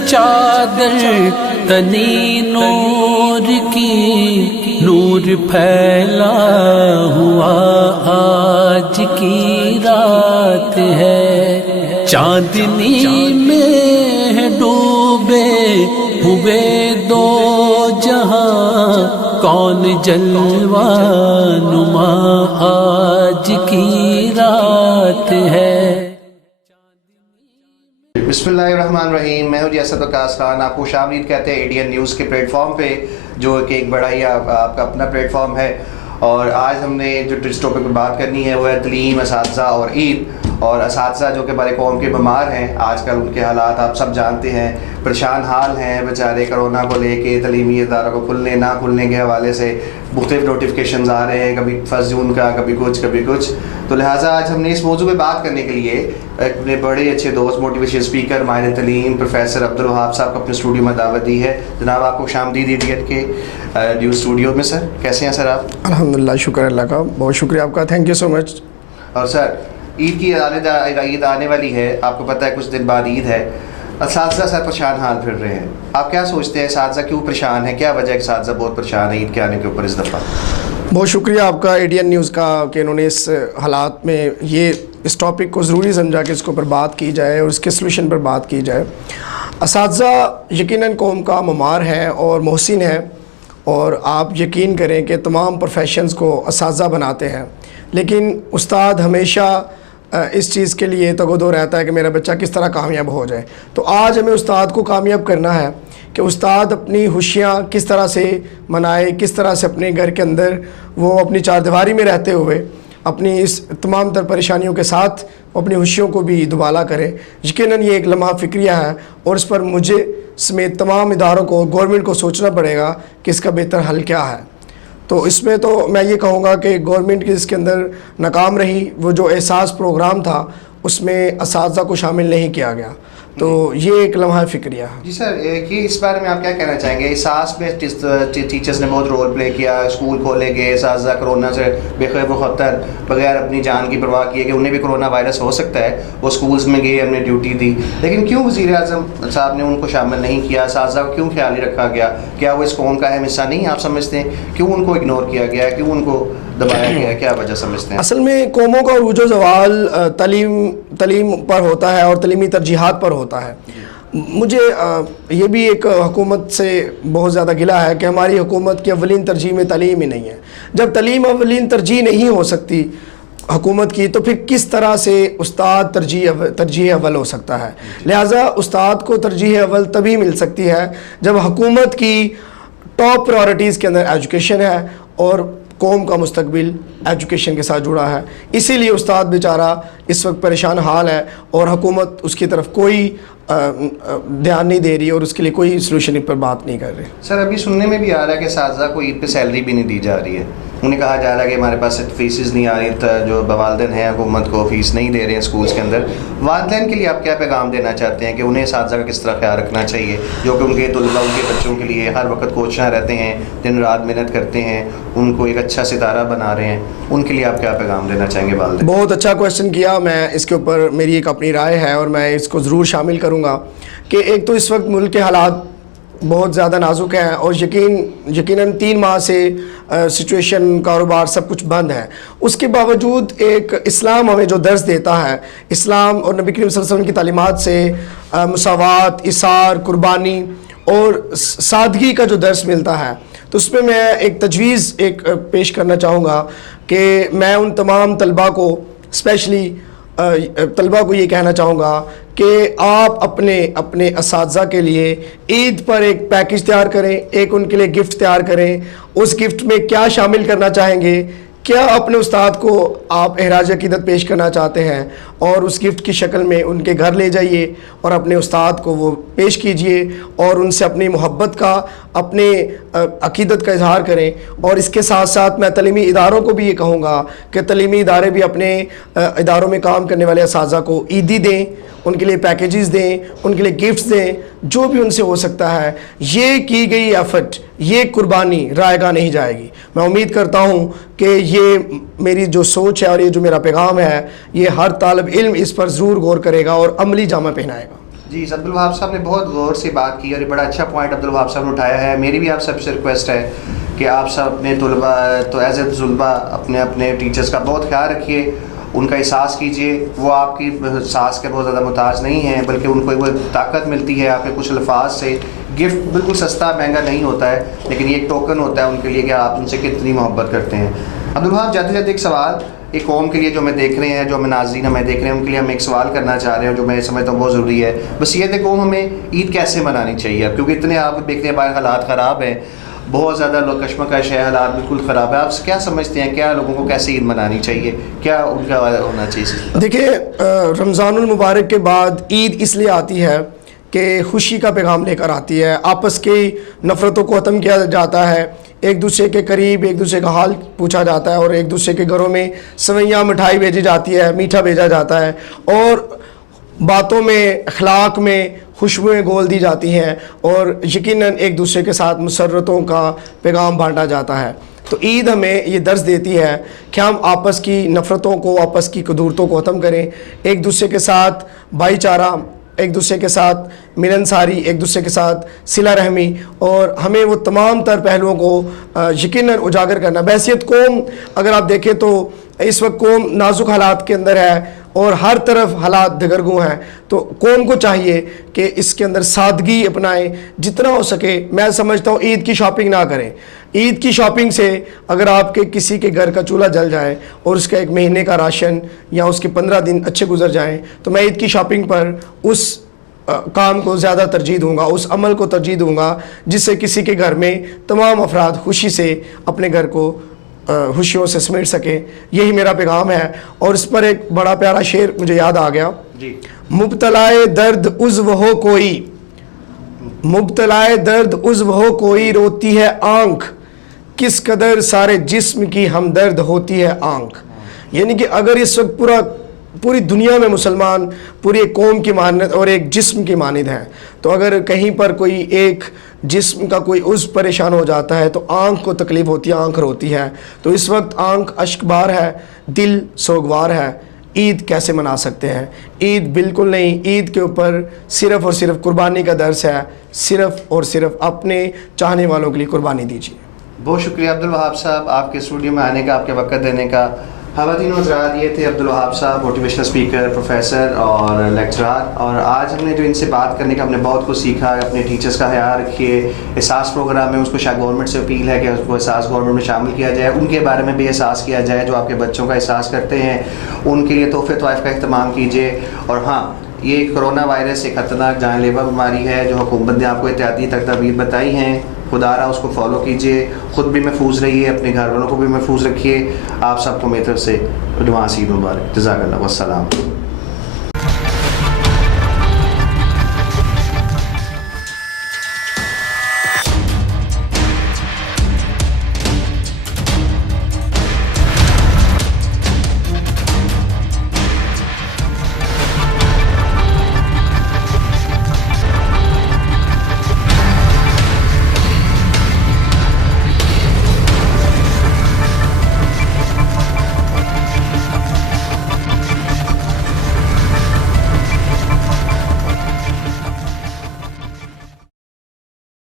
چادر تنی نور کی، نور پھیلا ہوا آج کی رات ہے، چاندنی میں ڈوبے ہوئے دو جہاں، کون جلوہ نما آج کی رات ہے۔ بسم اللہ الرحمن الرحیم، میں ہوں جی اسد وقاص خان، آپ کو خوش آمدید کہتے ہیں ADN نیوز کے پلیٹ فارم پہ، جو کہ ایک بڑا ہی آپ کا اپنا پلیٹ فارم ہے۔ اور آج ہم نے جو جس ٹاپک پہ بات کرنی ہے وہ ہے تعلیم، اساتذہ اور عید۔ اور اساتذہ جو کہ ہمارے قوم کے بیمار ہیں آج کل، ان کے حالات آپ سب جانتے ہیں، پریشان حال ہیں بیچارے، کرونا کو لے کے تعلیمی اداروں کو کھلنے نہ کھلنے کے حوالے سے مختلف نوٹیفیکیشنز آ رہے ہیں، کبھی 1 جون کا، کبھی کچھ۔ تو لہٰذا آج ہم نے اس موضوع پہ بات کرنے کے لیے اپنے بڑے اچھے دوست، موٹیویشن اسپیکر، ماہر تعلیم پروفیسر عبدالوہاب صاحب کو اپنے اسٹوڈیو میں دعوت دی ہے۔ جناب آپ کو خوش آمدید ADN کے نیوز اسٹوڈیو میں۔ سر کیسے ہیں سر آپ؟ الحمدللہ، شکر اللہ کا، بہت شکریہ آپ کا، تھینک یو سو مچ۔ اور سر عید کی عید آنے والی ہے، آپ کو پتہ ہے کچھ دن بعد عید ہے، اساتذہ سر پریشان حال پھر رہے ہیں، آپ کیا سوچتے ہیں اساتذہ کیوں پریشان ہیں؟ کیا وجہ ہے کہ اساتذہ بہت پریشان ہیں عید کے آنے کے اوپر اس دفعہ؟ بہت شکریہ آپ کا ADN نیوز کا کہ انہوں نے اس حالات میں اس ٹاپک کو ضروری سمجھا کہ اس کے اوپر بات کی جائے اور اس کے سلوشن پر بات کی جائے۔ اساتذہ یقیناً قوم کا معمار ہے اور محسن ہے، اور آپ یقین کریں کہ تمام پروفیشنز کو اساتذہ بناتے ہیں، لیکن استاد ہمیشہ اس چیز کے لیے تگ و دو رہتا ہے کہ میرا بچہ کس طرح کامیاب ہو جائے۔ تو آج ہمیں استاد کو کامیاب کرنا ہے کہ استاد اپنی خوشیاں کس طرح سے منائے، کس طرح سے اپنے گھر کے اندر وہ اپنی چار دیواری میں رہتے ہوئے اپنی اس تمام تر پریشانیوں کے ساتھ اپنی خوشیوں کو بھی دوبالا کرے۔ یقیناً یہ ایک لمحہ فکریہ ہے اور اس پر مجھے سمیت تمام اداروں کو، گورنمنٹ کو سوچنا پڑے گا کہ اس کا بہتر حل کیا ہے۔ تو اس میں تو میں یہ کہوں گا کہ گورنمنٹ کی اس کے اندر ناکام رہی، وہ جو احساس پروگرام تھا اس میں اساتذہ کو شامل نہیں کیا گیا، تو یہ ایک لمحہ فکریہ ہے۔ جی سر، یہ اس بارے میں آپ کیا کہنا چاہیں گے؟ احساس میں ٹیچرز نے بہت رول پلے کیا، اسکول کھولے گئے، اساتذہ کرونا سے بے خیر مخاطر بغیر اپنی جان کی پرواہ کیے کہ انہیں بھی کرونا وائرس ہو سکتا ہے، وہ اسکولز میں گئے، ہم نے ڈیوٹی دی، لیکن کیوں وزیر اعظم صاحب نے ان کو شامل نہیں کیا؟ اساتذہ کو کیوں خیال نہیں رکھا گیا؟ کیا وہ اس قوم کا اہم حصہ نہیں آپ سمجھتے ہیں؟ کیوں ان کو اگنور کیا گیا؟ کیوں ان کو دبایا گیا؟ کیا وجہ سمجھتے ہیں؟ اصل میں قوموں کا عروج و زوال تعلیم پر ہوتا ہے اور تعلیمی ترجیحات پر ہوتا ہے۔ مجھے یہ بھی ایک حکومت سے بہت زیادہ گلہ ہے کہ ہماری حکومت کی اولین ترجیح میں تعلیم ہی نہیں ہے۔ جب تعلیم اولین ترجیح نہیں ہو سکتی حکومت کی، تو پھر کس طرح سے استاد ترجیح اول ہو سکتا ہے؟ لہٰذا استاد کو ترجیح اول تبھی مل سکتی ہے جب حکومت کی ٹاپ پرائورٹیز کے اندر ایجوکیشن ہے اور قوم کا مستقبل ایجوکیشن کے ساتھ جڑا ہے۔ اسی لیے استاد بیچارہ اس وقت پریشان حال ہے اور حکومت اس کی طرف کوئی دھیان نہیں دے رہی اور اس کے لیے کوئی سلوشن پر بات نہیں کر رہی۔ سر ابھی سننے میں بھی آ رہا ہے کہ اساتذہ کو عید پہ سیلری بھی نہیں دی جا رہی ہے، انہیں کہا جا رہا ہے کہ ہمارے پاس فیسز نہیں آ رہی، جو والدین ہیں حکومت کو فیس نہیں دے رہے ہیں اسکولز کے اندر۔ والدین کے لیے آپ کیا پیغام دینا چاہتے ہیں کہ انہیں اساتذہ کا کس طرح خیال رکھنا چاہیے، جو کہ ان کے طلباء، ان کے بچوں کے لیے ہر وقت کوشاں رہتے ہیں، دن رات محنت کرتے ہیں، ان کو ایک اچھا ستارہ بنا رہے ہیں، ان کے لیے آپ کیا پیغام دینا چاہیں گے والدین؟ بہت اچھا کویشچن کیا، میں اس کے اوپر میری ایک اپنی رائے ہے اور میں اس کو ضرور شامل کروں گا کہ ایک تو اس وقت ملک کے حالات بہت زیادہ نازک ہیں اور یقیناً 3 ماہ سے سچویشن، کاروبار سب کچھ بند ہے۔ اس کے باوجود ایک اسلام ہمیں جو درس دیتا ہے، اسلام اور نبی کریم صلی اللہ علیہ وسلم کی تعلیمات سے مساوات، اثار، قربانی اور سادگی کا جو درس ملتا ہے، تو اس میں ایک تجویز پیش کرنا چاہوں گا کہ میں ان تمام طلباء کو، اسپیشلی طلباء کو یہ کہنا چاہوں گا کہ آپ اپنے اساتذہ کے لیے عید پر ایک پیکج تیار کریں، ایک ان کے لیے گفٹ تیار کریں۔ اس گفٹ میں کیا شامل کرنا چاہیں گے؟ کیا اپنے استاد کو آپ احراج عقیدت پیش کرنا چاہتے ہیں، اور اس گفٹ کی شکل میں ان کے گھر لے جائیے اور اپنے استاد کو وہ پیش کیجئے اور ان سے اپنی محبت کا، اپنے عقیدت کا اظہار کریں۔ اور اس کے ساتھ ساتھ میں تعلیمی اداروں کو بھی یہ کہوں گا کہ تعلیمی ادارے بھی اپنے اداروں میں کام کرنے والے اساتذہ کو عیدی دیں، ان کے لیے پیکیجز دیں، ان کے لیے گفٹس دیں، جو بھی ان سے ہو سکتا ہے۔ یہ کی گئی ایفرٹ، یہ قربانی رائے گاہ نہیں جائے گی۔ میں امید کرتا ہوں کہ یہ میری جو سوچ ہے اور یہ جو میرا پیغام ہے، یہ ہر طالب علم اس پر ضرور غور کرے گا اور عملی جامہ پہنائے گا۔ جی عبدالوہاب صاحب نے بہت غور سے بات کی اور یہ بڑا اچھا پوائنٹ عبدالوہاب صاحب نے اٹھایا ہے. میری بھی آپ سب سے ریکویسٹ ہے کہ آپ سب اپنے طلباء تو ایز اے طلباء اپنے ٹیچرز کا بہت خیال رکھیے, ان کا احساس کیجیے. وہ آپ کی سانس کے بہت زیادہ محتاج نہیں ہیں, بلکہ ان کو وہ طاقت ملتی ہے آپ کے کچھ الفاظ سے. گفٹ بالکل سستا مہنگا نہیں ہوتا ہے, لیکن یہ ایک ٹوکن ہوتا ہے ان کے لیے کہ آپ ان سے کتنی محبت کرتے ہیں. عبدالوہاب جاتے جاتے ایک سوال, ایک قوم کے لیے جو ہمیں دیکھ رہے ہیں, جو ہمیں ناظرین ہمیں دیکھ رہے ہیں, ان کے لیے ہم ایک سوال کرنا چاہ رہے ہیں جو میں سمجھتا ہوں بہت ضروری ہے. وصیت قوم ہمیں عید کیسے منانی چاہیے اب, کیونکہ اتنے آپ دیکھ رہے ہیں باہر حالات خراب ہیں, بہت زیادہ لوگ کشمکش ہے, حالات بالکل خراب ہے. آپ کیا سمجھتے ہیں کیا لوگوں کو کیسے عید منانی چاہیے, کیا ان کا ہونا چاہیے؟ دیکھیے رمضان المبارک کے بعد عید اس لیے آتی ہے کہ خوشی کا پیغام لے کر آتی ہے. آپس کی نفرتوں کو ختم کیا جاتا ہے, ایک دوسرے کے قریب ایک دوسرے کا حال پوچھا جاتا ہے, اور ایک دوسرے کے گھروں میں سوئیاں مٹھائی بھیجی جاتی ہے, میٹھا بھیجا جاتا ہے, اور باتوں میں اخلاق میں خوشبوئیں گول دی جاتی ہیں, اور یقیناً ایک دوسرے کے ساتھ مسرتوں کا پیغام بانٹا جاتا ہے. تو عید ہمیں یہ درس دیتی ہے کہ ہم آپس کی نفرتوں کو, آپس کی قدورتوں کو ختم کریں, ایک دوسرے کے ساتھ بھائی چارہ, ایک دوسرے کے ساتھ ملنساری, ایک دوسرے کے ساتھ صلہ رحمی, اور ہمیں وہ تمام تر پہلوؤں کو یقیناً اجاگر کرنا. بحیثیت قوم اگر آپ دیکھیں تو اس وقت قوم نازک حالات کے اندر ہے اور ہر طرف حالات دگرگوں ہیں, تو قوم کو چاہیے کہ اس کے اندر سادگی اپنائیں جتنا ہو سکے. میں سمجھتا ہوں عید کی شاپنگ نہ کریں. عید کی شاپنگ سے اگر آپ کے کسی کے گھر کا چولہا جل جائے اور اس کا ایک مہینے کا راشن یا اس کے 15 دن اچھے گزر جائیں, تو میں عید کی شاپنگ پر اس کام کو زیادہ ترجیح دوں گا, اس عمل کو ترجیح دوں گا جس سے کسی کے گھر میں تمام افراد خوشی سے اپنے گھر کو خوشیوں سے سمیٹ سکیں. یہی میرا پیغام ہے. اور اس پر ایک بڑا پیارا شعر مجھے یاد آ گیا, مبتلائے درد عضو ہو کوئی, مبتلائے درد عضو ہو کوئی, روتی ہے آنکھ, کس قدر سارے جسم کی ہمدرد ہوتی ہے آنکھ. یعنی کہ اگر اس وقت پوری دنیا میں مسلمان پوری ایک قوم کی مانند اور ایک جسم کی مانند ہیں, تو اگر کہیں پر کوئی ایک جسم کا کوئی عضو پریشان ہو جاتا ہے تو آنکھ کو تکلیف ہوتی ہے, آنکھ روتی ہے. تو اس وقت آنکھ اشک بار ہے, دل سوگوار ہے. عید کیسے منا سکتے ہیں؟ عید بالکل نہیں. عید کے اوپر صرف اور صرف قربانی کا درس ہے, صرف اور صرف اپنے چاہنے والوں کے لیے قربانی دیجیے. بہت شکریہ عبدالوہاب صاحب آپ کے اسٹوڈیو میں آنے کا, آپ کے وقت دینے کا. خواتین و حضرات, یہ تھے عبدالوہاب صاحب, موٹیویشنل اسپیکر, پروفیسر اور لیکچرار. اور آج ہم نے جو ان سے بات کرنے کا ہم نے بہت کچھ سیکھا. اپنے ٹیچرز کا خیال رکھیے. احساس پروگرام ہے, اس کو شاید گورنمنٹ سے اپیل ہے کہ اس کو احساس گورنمنٹ میں شامل کیا جائے, ان کے بارے میں بھی احساس کیا جائے جو آپ کے بچوں کا احساس کرتے ہیں, ان کے لیے تحفے طوائف کا اہتمام کیجیے. اور ہاں, یہ کرونا وائرس ایک خطرناک جان لیوا بیماری ہے جو حکومت نے آپ کو احتیاطی تدابیر بتائی ہیں, خدا رہا اس کو فالو کیجیے, خود بھی محفوظ رہیے, اپنے گھر والوں کو بھی محفوظ رکھیے. آپ سب کو میری طرف سے ایڈوانس عید مبارک. جزاک اللہ, والسلام.